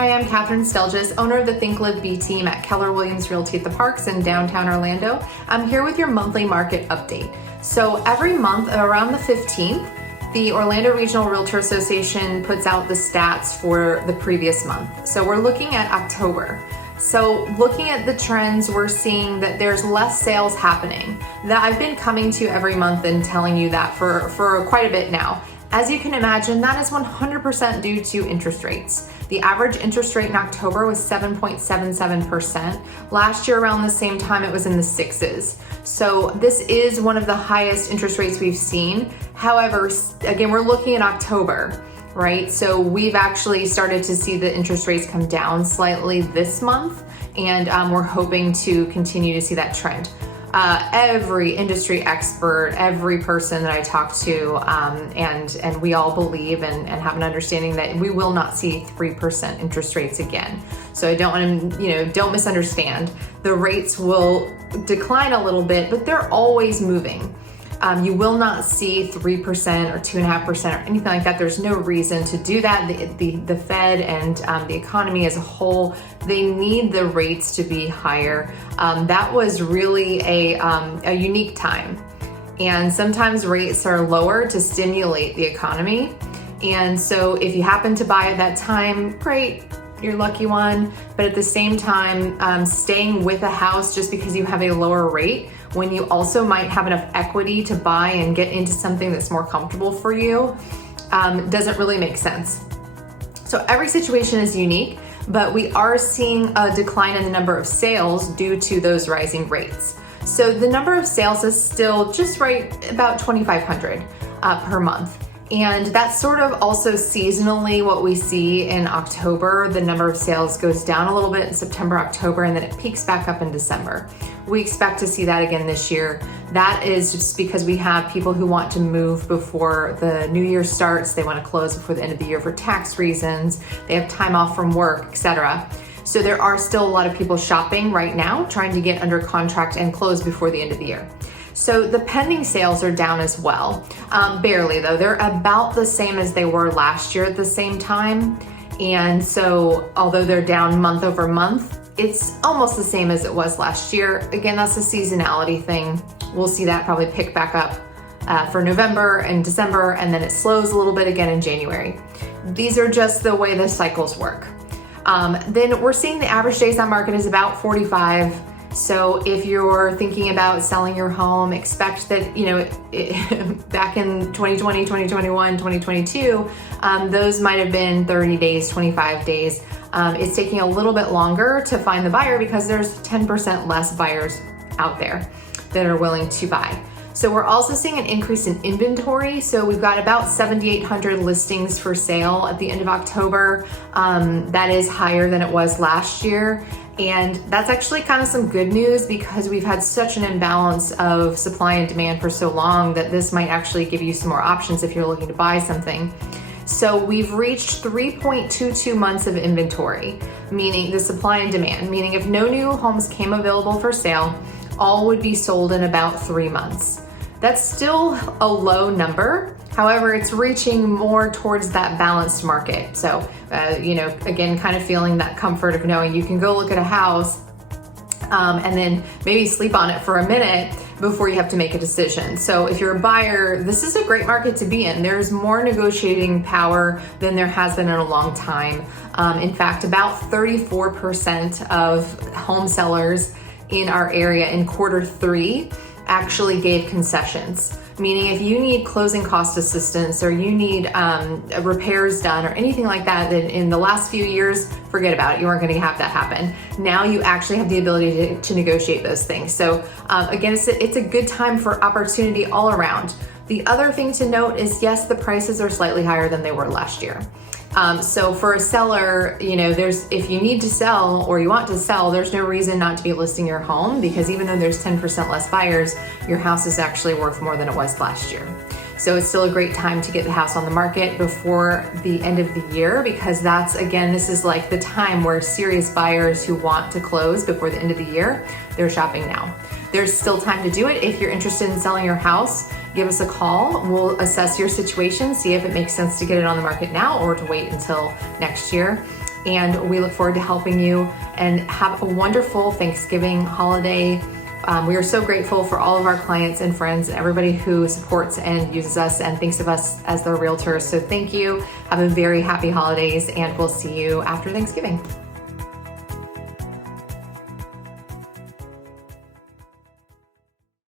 Hi, I'm Kathryn Stelljes, owner of the ThinkLiveBe team at Keller Williams Realty at the Parks in downtown Orlando. I'm here with your monthly market update. So every month around the 15th, the Orlando Regional Realtor Association puts out the stats for the previous month. So we're looking at October. So looking at the trends, we're seeing that there's less sales happening. That I've been coming to you every month and telling you that for quite a bit now. As you can imagine, that is 100% due to interest rates. The average interest rate in October was 7.77%. Last year around the same time, it was in the sixes. So this is one of the highest interest rates we've seen. However, again, we're looking at October, right? So we've actually started to see the interest rates come down slightly this month, and we're hoping to continue to see that trend. Every industry expert, every person that I talk to, and we all believe and have an understanding that we will not see 3% interest rates again. So I don't want to, don't misunderstand. The rates will decline a little bit, but they're always moving. You will not see 3% or 2.5% or anything like that. There's no reason to do that. The Fed and the economy as a whole, they need the rates to be higher. That was really a unique time. And sometimes rates are lower to stimulate the economy. And so if you happen to buy at that time, great, you're a lucky one. But at the same time, staying with a house just because you have a lower rate, when you also might have enough equity to buy and get into something that's more comfortable for you, doesn't really make sense. So every situation is unique, but we are seeing a decline in the number of sales due to those rising rates. So the number of sales is still just right about 2,500 per month. And that's sort of also seasonally what we see in October. The number of sales goes down a little bit in September, October, and then it peaks back up in December. We expect to see that again this year. That is just because we have people who want to move before the new year starts. They want to close before the end of the year for tax reasons. They have time off from work, etc. So there are still a lot of people shopping right now, trying to get under contract and close before the end of the year. So the pending sales are down as well. Barely though, they're about the same as they were last year at the same time. And so although they're down month over month, it's almost the same as it was last year. Again, that's a seasonality thing. We'll see that probably pick back up for November and December, and then it slows a little bit again in January. These are just the way the cycles work. Then we're seeing the average days on market is about 45. So if you're thinking about selling your home, expect that, back in 2020, 2021, 2022, those might have been 30 days, 25 days. It's taking a little bit longer to find the buyer because there's 10% less buyers out there that are willing to buy. So we're also seeing an increase in inventory. So we've got about 7,800 listings for sale at the end of October. That is higher than it was last year. And that's actually kind of some good news because we've had such an imbalance of supply and demand for so long that this might actually give you some more options if you're looking to buy something. So we've reached 3.22 months of inventory, meaning the supply and demand, meaning if no new homes came available for sale, all would be sold in about 3 months. That's still a low number. However, it's reaching more towards that balanced market. So, again, kind of feeling that comfort of knowing you can go look at a house and then maybe sleep on it for a minute before you have to make a decision. So if you're a buyer, this is a great market to be in. There's more negotiating power than there has been in a long time. In fact, about 34% of home sellers in our area in Q3 actually gave concessions. Meaning if you need closing cost assistance or you need repairs done or anything like that, then in the last few years, forget about it. You aren't going to have that happen. Now you actually have the ability to negotiate those things. So again, it's a good time for opportunity all around. The other thing to note is, yes, the prices are slightly higher than they were last year. So for a seller, if you need to sell or you want to sell, there's no reason not to be listing your home because even though there's 10% less buyers, your house is actually worth more than it was last year. So it's still a great time to get the house on the market before the end of the year, because that's, again, this is like the time where serious buyers who want to close before the end of the year, they're shopping now. There's still time to do it. If you're interested in selling your house, give us a call. We'll assess your situation, see if it makes sense to get it on the market now or to wait until next year. and we look forward to helping you, and have a wonderful Thanksgiving holiday. We are so grateful for all of our clients and friends and everybody who supports and uses us and thinks of us as their realtors. So thank you. Have a very happy holidays, and we'll see you after Thanksgiving.